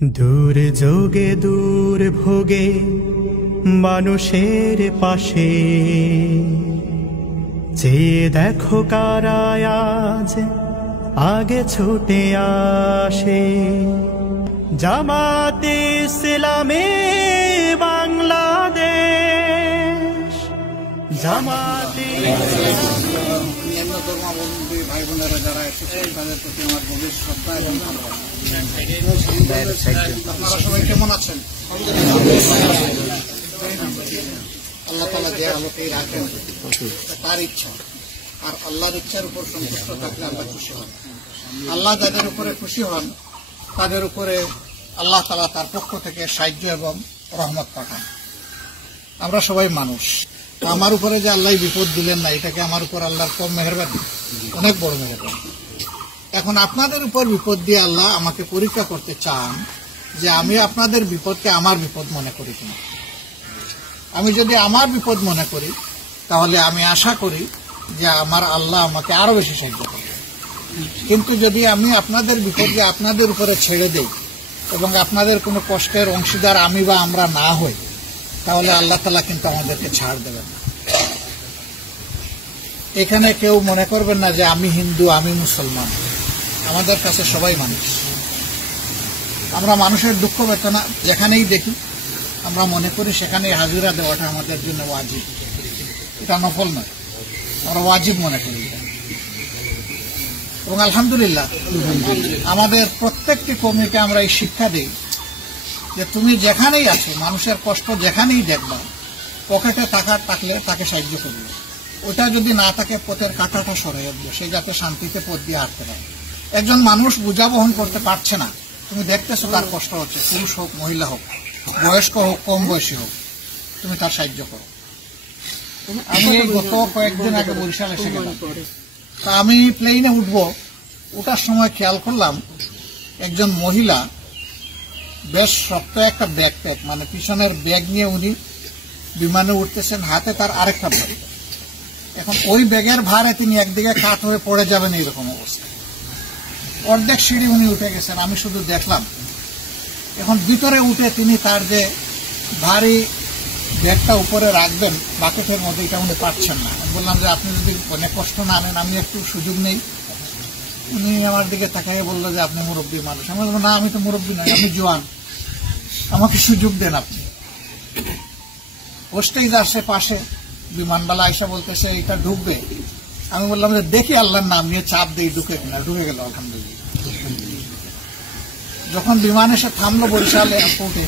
দূর যোগে দূর ভোগে মানুষের পাশে চেয়ে দেখো কারা আজ আগে ছুটে আসে। জামাতে ইসলামে বাংলাদেশ, জামাতে অন্যান্য ধর্মাবলম্বী ভাই বোনেরা যারা এসেছেন তাদের প্রতি আমার গভীর শ্রদ্ধা এবং আপনারা সবাই কেমন আছেন? আল্লাহ তাআলা যে আলোকেই রাখেন তার ইচ্ছা, আর আল্লাহর ইচ্ছার উপর সন্তুষ্ট থাকলে আল্লাহ খুশি হন। আল্লাহ যাদের উপরে খুশি হন তাদের উপরে আল্লাহ তাআলা তার পক্ষ থেকে সাহায্য এবং রহমত পাঠান। আমরা সবাই মানুষ, আমার উপরে যে আল্লাহ বিপদ দিলেন না, এটাকে আমার উপর আল্লাহর কম মেহেরবানি, অনেক বড় মেহেরবানি। এখন আপনাদের উপর বিপদ দিয়ে আল্লাহ আমাকে পরীক্ষা করতে চান যে আমি আপনাদের বিপদকে আমার বিপদ মনে করি কিনা। আমি যদি আমার বিপদ মনে করি তাহলে আমি আশা করি যে আমার আল্লাহ আমাকে আরো বেশি সাহায্য করবে। কিন্তু যদি আমি আপনাদের বিপদকে আপনাদের উপরে ছেড়ে দেই এবং আপনাদের কোনো কষ্টের অংশীদার আমি বা আমরা না হই, তাহলে আল্লাহ তাআলা কিন্তু আমাদেরকে ছাড় দেবেন না। এখানে কেউ মনে করবেন না যে আমি হিন্দু আমি মুসলমান, আমাদের কাছে সবাই মানুষ। আমরা মানুষের দুঃখ বেদনা যেখানেই দেখি আমরা মনে করি সেখানেই হাজিরা দেওয়াটা আমাদের জন্য ওয়াজিব, এটা নফল নয়, আমরা ওয়াজিব মনে করি। এবং আলহামদুলিল্লাহ আমাদের প্রত্যেকটি কর্মীকে আমরা এই শিক্ষা দিই যে তুমি যেখানেই আছো, মানুষের কষ্ট যেখানেই দেখবা, পকেটে টাকা থাকলে তাকে সাহায্য করবে, ওটা যদি না থাকে পথের কাঁটাটা সরে যাবে, সে যাতে শান্তিতে পথ দিয়ে হাঁটতে পারে। একজন মানুষ বোঝা বহন করতে পারছে না, তুমি দেখতেছো তার কষ্ট হচ্ছে, পুরুষ হোক মহিলা হোক, বয়স্ক হোক কম বয়সী হোক, তুমি তার সাহায্য করো। আমি গত কয়েকদিন আগে বরিশাল এসে গেলাম, তা আমি প্লেনে উঠবো, ওঠার সময় খেয়াল করলাম একজন মহিলা বেশ শক্ত একটা ব্যাকপ্যাক, মানে পিছনের ব্যাগ নিয়ে উনি বিমানে উঠতেছেন, হাতে তার আরেকটা ব্যাগ। এখন ওই ব্যাগের ভারে তিনি একদিকে কাত হয়ে পড়ে যাবেন এইরকম অবস্থা। অর্ধেক সিঁড়ি উনি উঠে গেছেন, আমি শুধু দেখলাম। এখন ভিতরে উঠে তিনি তার যে ভারী ব্যাগটা উপরে রাখবেন বাকেটের মধ্যে, এটা উনি পারছেন না। আমি বললাম যে আপনি যদি অনেক কষ্ট না নেন আমি একটু সুযোগ নেই। উনি আমার দিকে তাকাইয়ে বললো যে আপনি মুরব্বী মানুষ। আমি বলবো না, আমি তো মুরব্বী নই, আমি জোয়ান, আমাকে সুযোগ দেন আপনি। হোস্টেজ আসে পাশে, বিমানবালা আইসা বলতেছে এটা ঢুকবে। আমি বললাম যে দেখি আল্লাহর নাম নিয়ে চাপ দিই ঢুকে কিনা, ঢুকে গেল আলহামদুলিল্লাহ। যখন বিমান এসে থামলো বরিশাল এয়ারপোর্টে,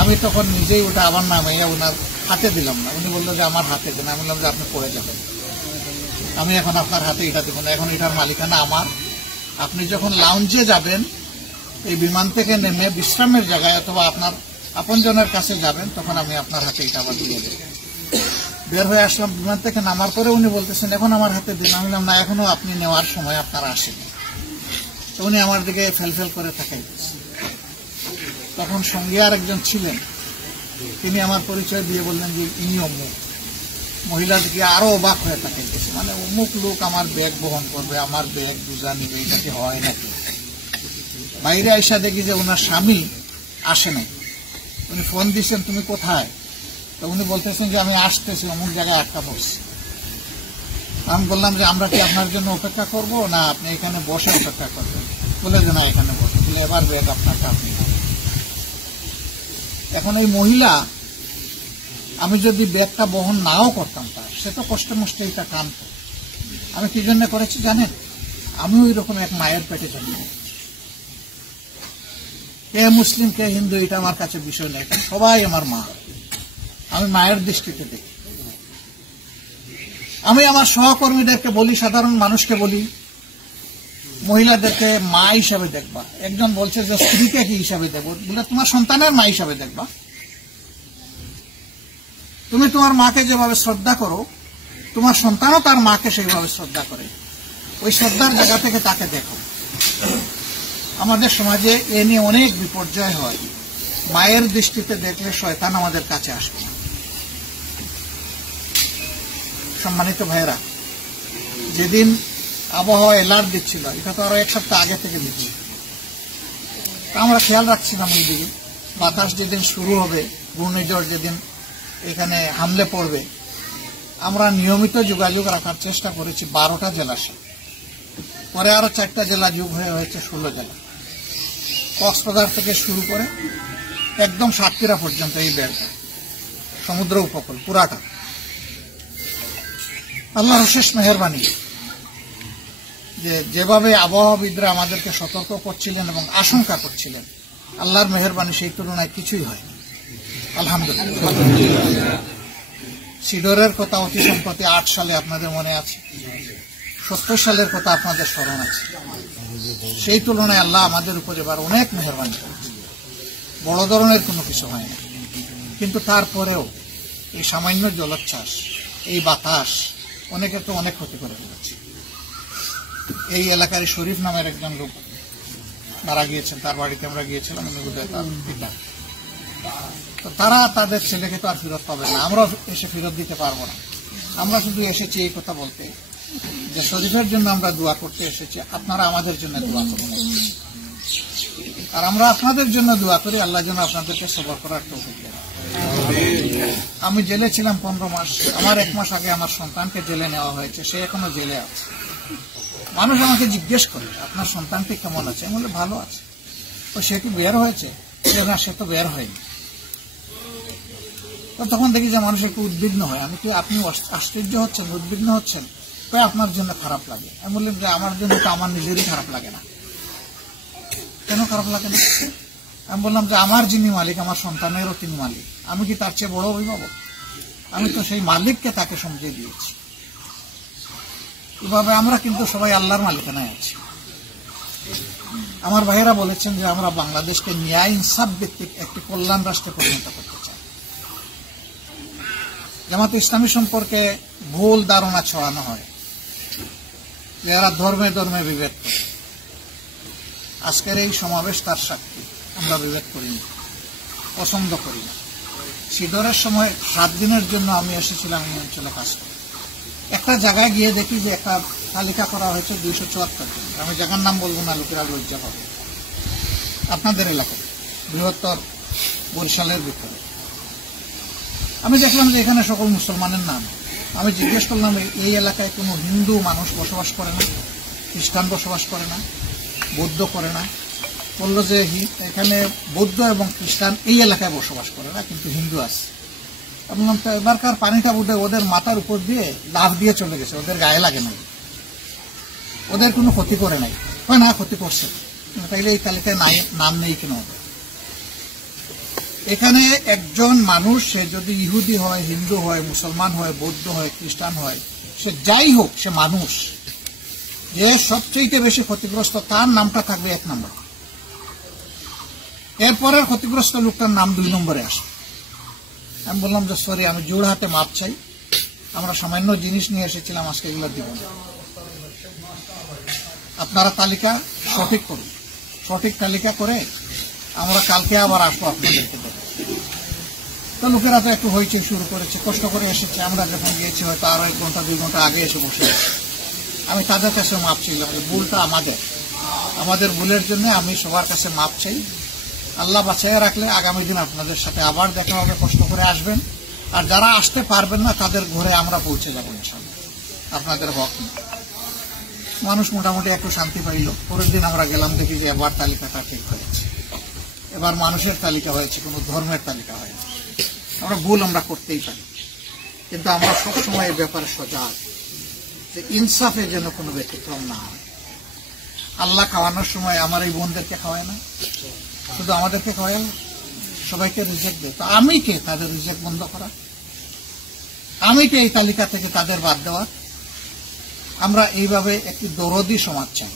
আমি তখন নিজেই ওটা আবার নামাইয়া ওনার হাতে দিলাম না। উনি বললো যে আমার হাতে দেন। আমি বললাম যে আপনি পড়ে যাবেন, আমি এখন আপনার হাতে এটা দেবো না, এখন এটার মালিকানা আমার। আপনি যখন লাউঞ্জে যাবেন, এই বিমান থেকে নেমে বিশ্রামের জায়গায় অথবা আপনার আপনজনের কাছে যাবেন, তখন আমি আপনার হাতে এটা আবার দিয়ে দেব। বের হয়ে আসলাম, বিমান থেকে নামার পরে উনি বলতেছেন এখন আমার হাতে দিন। আমি বললাম না, এখনো আপনি নেওয়ার সময় আপনার আসেনি। তো উনি আমার দিকে ফেলফেল করে তাকাইতেছেন। তখন সঙ্গে আর একজন ছিলেন, তিনি আমার পরিচয় দিয়ে বললেন যে ইনি অমুক। মহিলা দিকে আরো অবাক হয়ে তাকাইতেছে, মানে অমুক লোক আমার ব্যাগ বহন করবে, আমার ব্যাগ বুঝা নিবে, এটা কি হয় নাকি? বাইরে আইসা দেখি যে ওনার স্বামী আসে নাই। উনি ফোন দিচ্ছেন তুমি কোথায়? তো উনি বলতেছেন যে আমি আসতেছি, অমুক জায়গায় আটকা পড়ছি। আমি বললাম যে আমরা কি আপনার জন্য অপেক্ষা করব না আপনি এখানে বসে অপেক্ষা করবেন? বলে যে না, এখানে বসে। বলে এবার ব্যাগ আপনাকে আপনি। এখন এই মহিলা, আমি যদি ব্যাগটা বহন নাও করতাম তার, সে তো কষ্টে মষ্টে এটা কান্ত। আমি কি জন্য করেছি জানেন? আমি ওই রকম এক মায়ের পেটে জন্ম। কে মুসলিম কে হিন্দু এটা আমার কাছে বিষয় নেই, সবাই আমার মা। আমি মায়ের দৃষ্টিতে দেখি। আমি আমার সহকর্মীদেরকে বলি, সাধারণ মানুষকে বলি, মহিলাদেরকে মা হিসাবে দেখবা। একজন বলছে যে স্ত্রীকে কি হিসাবে দেখবো? বলে তোমার সন্তানের মা হিসাবে দেখবা। তুমি তোমার মাকে যেভাবে শ্রদ্ধা করো, তোমার সন্তানও তার মাকে সেইভাবে শ্রদ্ধা করে। ওই শ্রদ্ধার জায়গা থেকে তাকে দেখো। আমাদের সমাজে এ নিয়ে অনেক বিপর্যয় হয়। মায়ের দৃষ্টিতে দেখলে শয়তান আমাদের কাছে আসবে না। সম্মানিত ভাইয়েরা, যেদিন আবহাওয়া অ্যালার্ট দিচ্ছিল, এটা তো আরো এক সপ্তাহ আগে থেকে দিচ্ছি, আমরা খেয়াল রাখছিলাম ওই দিকে বাতাস যেদিন শুরু হবে, ঘূর্ণিঝড় যেদিন এখানে হামলে পড়বে, আমরা নিয়মিত যোগাযোগ রাখার চেষ্টা করেছি 12টা জেলার সাথে। পরে আরো 4টা জেলা যোগ হয়ে হয়েছে 16 জেলা। কক্সবাজার থেকে শুরু করে একদম সাতক্ষীরা পর্যন্ত এই বেড়টা সমুদ্র উপকূল পুরাটা। আল্লাহর অশেষ মেহেরবানি যে যেভাবে আবহাওয়াবিদরা আমাদেরকে সতর্ক করছিলেন এবং আশঙ্কা করছিলেন, আল্লাহর মেহেরবানি সেই তুলনায় কিছুই হয়নি, আলহামদুলিল্লাহ। সিডরের কথা অতি সম্প্রতি 8 সালে আপনাদের মনে আছে, 70 সালের কথা আপনাদের স্মরণ আছে। সেই তুলনায় আল্লাহ আমাদের উপর এবার অনেক মেহেরবানি করেছে, বড় ধরনের কোনো কিছু হয় না। কিন্তু তারপরেও এই সামান্য জলোচ্ছ্বাস, এই বাতাস অনেকের তো অনেক ক্ষতি করে ফেলেছে। এই এলাকার শরীফ নামের একজন লোক মারা গিয়েছেন, তার বাড়িতে আমরা গিয়েছিলাম, তার পিতা। তো তারা তাদের ছেলেকে তো আর ফেরত পাবে না, আমরা এসে ফেরত দিতে পারবো না। আমরা শুধু এসেছি এই কথা বলতে যে শরীফের জন্য আমরা দোয়া করতে এসেছি, আপনারা আমাদের জন্য দোয়া করুন। আর আমরা আপনাদের জন্য দোয়া করি, আল্লাহ যেন আপনাদেরকে সবর করার তৌফিক দেন। আমি জেলে ছিলাম 15 মাস। আমার 1 মাস আগে আমার সন্তানকে জেলে নেওয়া হয়েছে, সে এখনো জেলে আছে। মানুষ আমাকে জিজ্ঞেস করে আপনার সন্তানটি কেমন আছে, আমি বলি ভালো আছে। তো সে কি বের হয়েছে? না, সে তো বের হয়নি। তো তখন দেখি যে মানুষ একটু উদ্বিগ্ন হয়। আমি কি আপনি আশ্চর্য হচ্ছেন, উদ্বিগ্ন হচ্ছেন? তো আপনার জন্য খারাপ লাগে। আমি বললাম যে আমার জন্য তো আমার নিজেরই খারাপ লাগে না। কেন খারাপ লাগে না? আমি বললাম যে আমার যিনি মালিক, আমার সন্তানেরও তিনি মালিক, আমি কি তার চেয়ে বড় অভিভাবক? আমি তো সেই মালিককে তাকে সমঝে দিয়েছি। এভাবে আমরা কিন্তু সবাই আল্লাহর মালিকানায় আছি। আমার ভাইয়েরা বলেছেন যে আমরা বাংলাদেশকে ন্যায় ইনসাফ ভিত্তিক একটি কল্যাণ রাষ্ট্রে পরিণত করতে চাই। জামাত ইসলামী সম্পর্কে ভুল ধারণা ছড়ানো হয় যে এরা ধর্মে ধর্মে বিভেদ করে। আজকের এই সমাবেশ তার সাক্ষী। আমরা বিভেদ করি না, পছন্দ করি না। সিডরের সময় 7 দিনের জন্য আমি এসেছিলাম এই অঞ্চলে কাজ করে। একটা জায়গায় গিয়ে দেখি যে একটা তালিকা করা হয়েছে 274 জন। আমি জায়গার নাম বলবো না, লোকেরা লজ্জা পাবে। আপনাদের এলাকায় বৃহত্তর বরিশালের ভিতরে আমি দেখলাম যে এখানে সকল মুসলমানের নাম। আমি জিজ্ঞেস করলাম এই এলাকায় কোনো হিন্দু মানুষ বসবাস করে না, খ্রিস্টান বসবাস করে না, বৌদ্ধ করে না? বললো যে এখানে বৌদ্ধ এবং খ্রিস্টান এই এলাকায় বসবাস করে না, কিন্তু হিন্দু আছে। আমি বললাম তো এবারকার পানিটা বোধ ওদের মাথার উপর দিয়ে লাফ দিয়ে চলে গেছে, ওদের গায়ে লাগে নাই, ওদের কোনো ক্ষতি করে নাই। না, ক্ষতি করছে। তাইলে এই তালিকায় নাম নেই কেন? এখানে একজন মানুষ, সে যদি ইহুদি হয়, হিন্দু হয়, মুসলমান হয়, বৌদ্ধ হয়, খ্রিস্টান হয়, সে যাই হোক, সে মানুষ। যে সবচেয়ে বেশি ক্ষতিগ্রস্ত তার নামটা থাকবে 1 নম্বর, এরপরের ক্ষতিগ্রস্ত লোকটার নাম 2 নম্বরে আসে। আমি বললাম যে সরি, আমি জোড় হাতে মাপ চাই, আমরা সামান্য জিনিস নিয়ে এসেছিলাম, আজকে এগুলো দিব না। আপনারা তালিকা সঠিক করুন, সঠিক তালিকা করে আমরা কালকে আবার আসবো আপনাদেরকে দেবো। তো লোকেরা তো একটু হইচই শুরু করেছে, কষ্ট করে এসেছে। আমরা যখন গিয়েছি হয়তো আরো 1 ঘন্টা 2 ঘন্টা আগে এসে বসে আছি। আমি তাদের কাছে মাপ চাইলাম যে ভুলটা আমাদের ভুলের জন্য আমি সবার কাছে মাপ চাই। আল্লাহ বাঁচাইয়া রাখলে আগামী দিন আপনাদের সাথে আবার দেখা হবে, কষ্ট করে আসবেন। আর যারা আসতে পারবেন না তাদের ঘরে আমরা পৌঁছে যাবো ইনশাআল্লাহ, আপনাদের হক নেই। মানুষ মোটামুটি একটু শান্তি পাইল। পরের দিন আমরা গেলাম, দেখি যে এবার তালিকাটা ঠিক হয়েছে। এবার মানুষের তালিকা হয়েছে, কোনো ধর্মের তালিকা হয়নি। আমরা করতেই পারি, কিন্তু আমরা সবসময় এই ব্যাপারে সজাগ যে ইনসাফের যেন কোনো ব্যতিক্রম না হয়। আল্লাহ খাওয়ানোর সময় আমার এই বোনদেরকে খাওয়ায় না, শুধু আমাদেরকে খাওয়ায় না, সবাইকে রিজেক্ট দেয়। তো আমি কে তাদের রিজেক্ট বন্ধ করা? আমি কে এই তালিকা থেকে তাদের বাদ দেওয়া? আমরা এইভাবে একটি দরদি সমাজ চাই,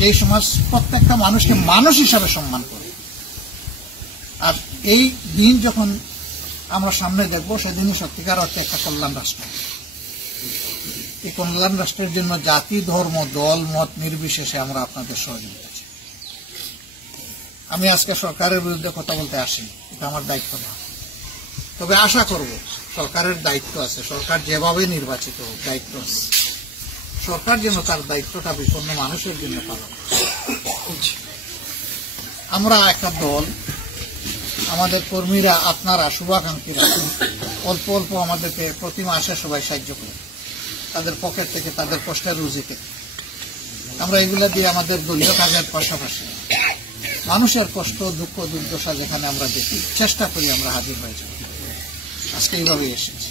যে সমাজ প্রত্যেকটা মানুষকে মানুষ হিসাবে সম্মান করে। আর এই দিন যখন আমরা সামনে দেখব, সেদিনই সত্যিকার অর্থে একটা কল্যাণ রাষ্ট্র। এই কল্যাণ রাষ্ট্রের জন্য জাতি, ধর্ম, দল, মত নির্বিশেষে আমরা আপনাদের সহযোগিতা চাই। আমি আজকে সরকারের বিরুদ্ধে কথা বলতে আসিনি, এটা আমার দায়িত্ব না। তবে আশা করব সরকারের দায়িত্ব আছে, সরকার যেভাবে নির্বাচিত হোক দায়িত্ব আছে, সরকার যেন তার দায়িত্বটা বিপন্ন মানুষের জন্য পালন করে। আমরা একটা দল, আমাদের কর্মীরা, আপনারা শুভাকাঙ্ক্ষীরা অল্প অল্প আমাদেরকে প্রতি মাসে সবাই সাহায্য করে, তাদের পকেট থেকে, তাদের কষ্টের রুজিতে। আমরা এগুলা দিয়ে আমাদের দলীয় কাজের পাশাপাশি মানুষের কষ্ট, দুঃখ, দুর্দশা যেখানে আমরা দেখি, চেষ্টা করি আমরা হাজির হয়ে যাব। আজকে এইভাবেই এসেছি।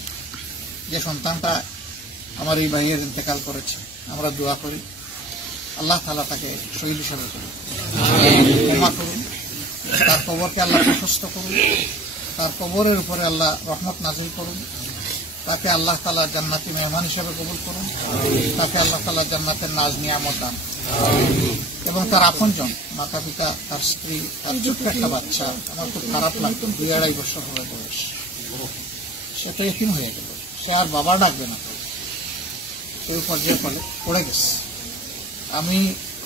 যে সন্তানটা আমার এই ভাইয়ের ইন্তেকাল করেছে, আমরা দোয়া করি আল্লাহ তাআলা তাকে শহীদ হিসাবে করুন, ক্ষমা করুন, তার কবরকে আল্লাহ প্রশস্ত করুন, তার কবরের উপরে আল্লাহ রহমত নাজিল করুন, তাকে আল্লাহ তাআলা জান্নাতি মেহমান হিসেবে কবুল করুন, তাকে আল্লাহ তাআলা জান্নাতের নাজ নিয়ামত দান, এবং তার আপনজন, মাতা পিতা, তার স্ত্রী, তার ছোট্ট একটা বাচ্চা, আমার খুব খারাপ লাগতো, 2-2.5 বছর হবে বয়স, সেটা এতিম হয়ে গেল, সে আর বাবা ডাকবে না, সেই পর্যায়ে পড়ে গেছে। আমি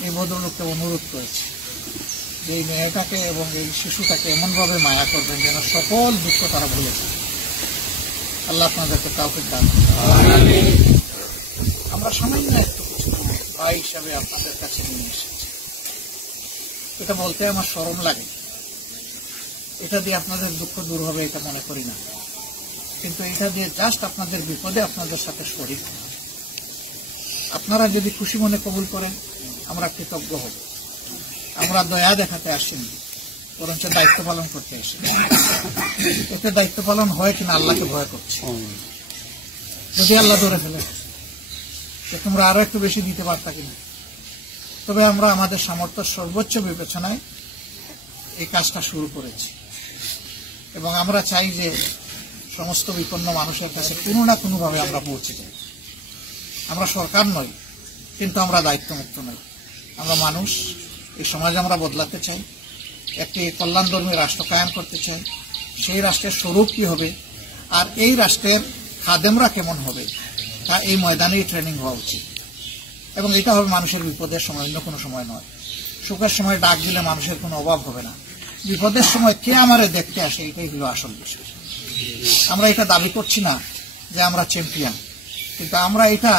এই ভদ্রলোককে অনুরোধ করেছি যে এই মেয়েটাকে এবং এই শিশুটাকে এমনভাবে মায়া করবেন যেন সকল দুঃখ তারা ভুলে যায়। আল্লাহ আপনাদেরকে তাওফিক দান করুন। আমরা সামান্য একটু কিছু ভাই হিসাবে আপনাদের কাছে নিয়ে এসেছি। এটা বলতে আমার শরম লাগে, এটা দিয়ে আপনাদের দুঃখ দূর হবে এটা মনে করি না, কিন্তু এটা দিয়ে জাস্ট আপনাদের বিপদে আপনাদের সাথে শরীক। আপনারা যদি খুশি মনে কবুল করেন আমরা কৃতজ্ঞ হব। আমরা দয়া দেখাতে আসিনি, বরঞ্চ দায়িত্ব পালন করতে আসি। এতে দায়িত্ব পালন হয় কিনা আল্লাহকে ভয় করছি। যদি আল্লাহ ধরে ফেলে তো তোমরা আরো একটু বেশি দিতে পারতা কিনা। তবে আমরা আমাদের সামর্থ্য সর্বোচ্চ বিবেচনায় এই কাজটা শুরু করেছি, এবং আমরা চাই যে সমস্ত বিপন্ন মানুষের কাছে কোনো না কোনোভাবে আমরা পৌঁছে যাই। আমরা সরকার নই, কিন্তু আমরা দায়িত্বমুক্ত নই। আমরা মানুষ, এই সমাজ আমরা বদলাতে চাই, একটি কল্যাণধর্মী রাষ্ট্র কায়েম করতে চাই। সেই রাষ্ট্রের স্বরূপ কি হবে আর এই রাষ্ট্রের খাদেমরা কেমন হবে তা এই ময়দানেই ট্রেনিং হওয়া উচিত। এবং এটা হবে মানুষের বিপদের সময়, অন্য কোনো সময় নয়। সুখের সময় ডাক দিলে মানুষের কোনো অভাব হবে না, বিপদের সময় কে আমারে দেখতে আসে এটাই হলো আসল বিষয়। আমরা এটা দাবি করছি না যে আমরা চ্যাম্পিয়ন, কিন্তু আমরা এটা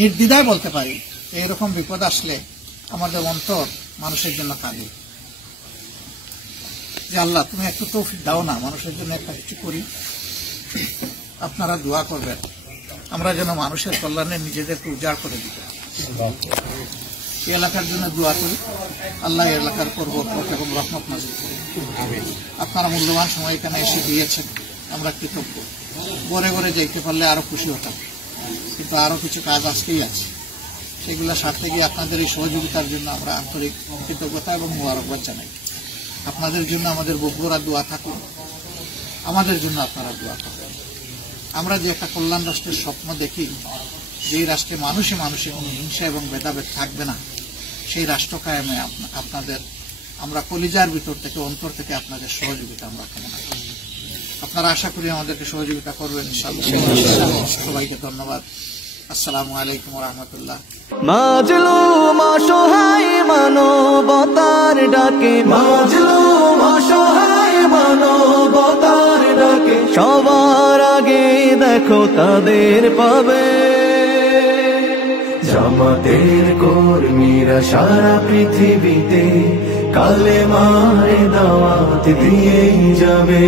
নির্দ্বিধায় বলতে পারি এইরকম বিপদ আসলে আমাদের অন্তর মানুষের জন্য কাঁদে যে আল্লাহ তুমি একটু তৌফিক দাও না, মানুষের জন্য একটা কিছু করি। আপনারা দোয়া করবেন আমরা যেন মানুষের কল্যাণে নিজেদেরকে উজাড় করে দিতে। এই এলাকার জন্য দোয়া করি আল্লাহ এই এলাকার পর্বত এবং রহমত নাজিল করুন। আপনারা মূল্যবান সময় এখানে এসে দিয়েছেন, আমরা কৃতজ্ঞ। ঘরে ঘরে যেতে পারলে আরো খুশি হতাম, কিন্তু আরো কিছু কাজ আজকেই আছে, সেগুলো সারতে গিয়ে আপনাদের এই সহযোগিতার জন্য আমরা আন্তরিক কৃতজ্ঞতা এবং মোবারকবাদ জানাই। আপনাদের জন্য আমাদের বগুড়া দোয়া থাকুন, আমাদের জন্য আপনারা দোয়া থাকুন। আমরা যে একটা কল্যাণ রাষ্ট্রের স্বপ্ন দেখি, যেই রাষ্ট্রে মানুষে মানুষে কোনো হিংসা এবং ভেদাভেদ থাকবে না, সেই রাষ্ট্র কায়েমে আপনাদের আমরা কলিজার ভিতর থেকে, অন্তর থেকে আপনাদের সহযোগিতা আমরা কামনা করি। আপনারা আশা করি আমাদেরকে সহযোগিতা করবেন ইনশাআল্লাহ। সবাইকে ধন্যবাদ। আসসালামু আলাইকুম ওয়া রাহমাতুল্লাহ। মাজলুম অসহায় মানবতার ডাকে, মাজলুম অসহায় মানবতার ডাকে, সবার আগে দেখো তাদের পাবে। জামাতের কর্মীরা সারা পৃথিবীতে কালেমার দাওয়াত দিয়েই যাবে।